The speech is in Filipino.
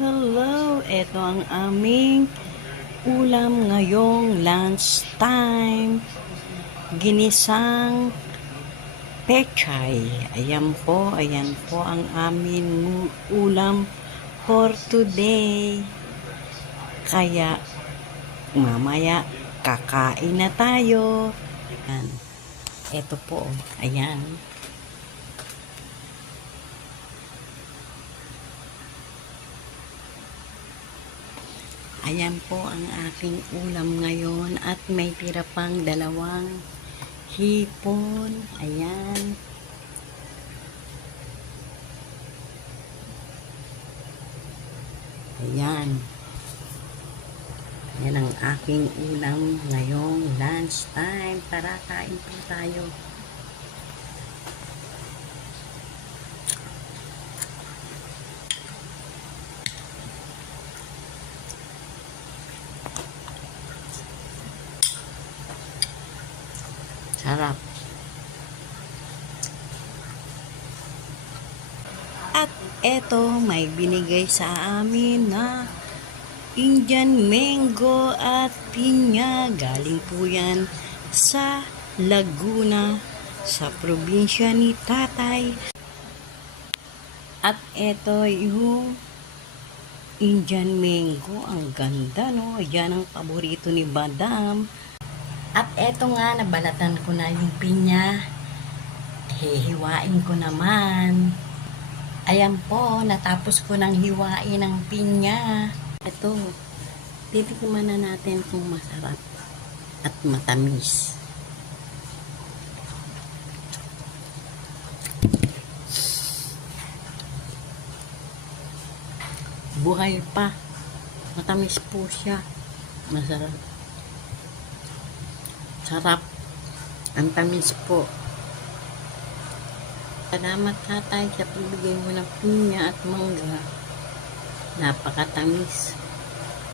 Hello, ito ang aming ulam ngayong lunch time. Ginisang pechay. Ayan po ang aming ulam for today. Kaya mamaya kakain na tayo. Ayan. Ito po, ayan. Ayan po ang aking ulam ngayon at may tira pang dalawang hipon. Ayan. Ayan. Ayan ang aking ulam ngayong lunch time. Tara, kain po tayo. Sarap. At eto, may binigay sa amin na Indian mango at pinya. Galing po yan sa Laguna, sa probinsya ni Tatay. At eto yung Indian mango. Ang ganda, no? Yan ang paborito ni Madam. At eto nga, nabalatan ko na yung pinya. Hihiwain ko naman. Ayan po, natapos ko nang hiwain ang pinya. Ito, titikman na natin kung masarap at matamis. Buhay pa. Matamis po siya. Masarap. Sarap. Ang tamis po. Salamat Tatay sa pagbigay mo ng pinya at mangga. Napakatamis.